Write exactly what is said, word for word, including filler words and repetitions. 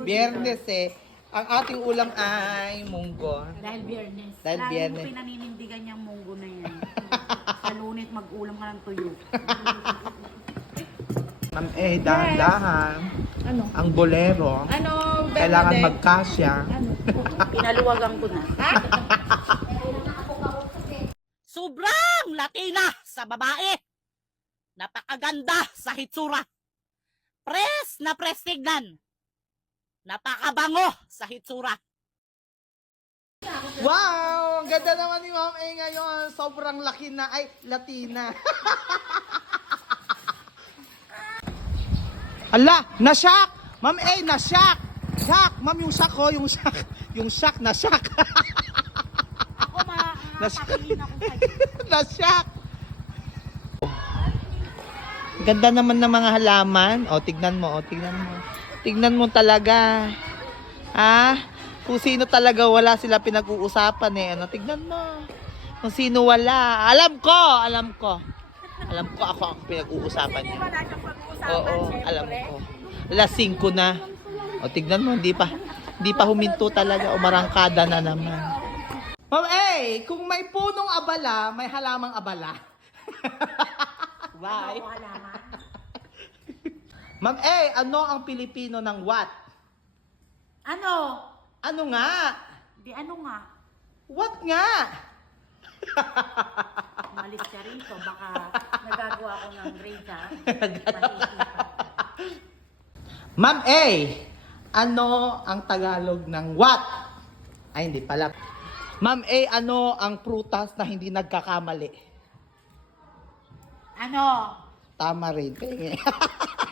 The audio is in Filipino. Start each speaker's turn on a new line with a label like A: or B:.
A: Biyernes eh. Ang ating ulam ay munggo.
B: Dahil biyernes.
A: Dahil
B: Lagi
A: biyernes.
B: mo pinaninindigan yung munggo na yan. Sa lunit mag-ulam ka ng tuyo.
A: Ma'am eh, dahan-dahan.
C: Ano?
A: Ang bolero.
C: Ano,
A: Kailangan
C: Bernadette?
A: magkasya.
C: Ano?
B: Pinaluwagan ko na.
D: Sobrang Latina sa babae. Napakaganda sa hitsura. Pres na pres tignan. Napakabango sa hitsura.
A: Wow! Ang ganda naman ni Ma'am A ngayon. Sobrang laki na. Ay, Latina. Ala, na-shock! Ma'am A, na-shock! Shock! Ma'am, yung shock ko, yung shock. Yung shock, na-shock.
B: Ako ma
A: Nas-
B: makakapilin ako sa'yo.
A: Na-shock! Ganda naman ng mga halaman. O, tignan mo, o, tignan mo. Tignan mo talaga. Ha? Kung sino talaga wala sila pinag-uusapan eh. Ano, tignan mo. Kung sino wala. Alam ko, alam ko. Alam ko ako ang pinag-uusapan niya.
B: Wala siyang pag-uusapan,
A: Oo,
B: syempre.
A: alam ko. Alas singko na. O, tignan mo, hindi pa, hindi pa huminto talaga. O, marangkada na naman. Ma'am A, kung may punong abala, may halamang abala. Bye.
B: Ako halaman.
A: Ma'am A, ano ang Pilipino ng what?
B: Ano?
A: Ano nga?
B: Di ano nga?
A: What nga?
B: Umalis siya rito. Baka nagagawa ko ng grade ha. Maliisipan.
A: Ma'am A, ano ang Tagalog ng what? Ay, hindi pala. Ma'am A, ano ang prutas na hindi nagkakamali?
B: Ano?
A: Tama rin. Penge.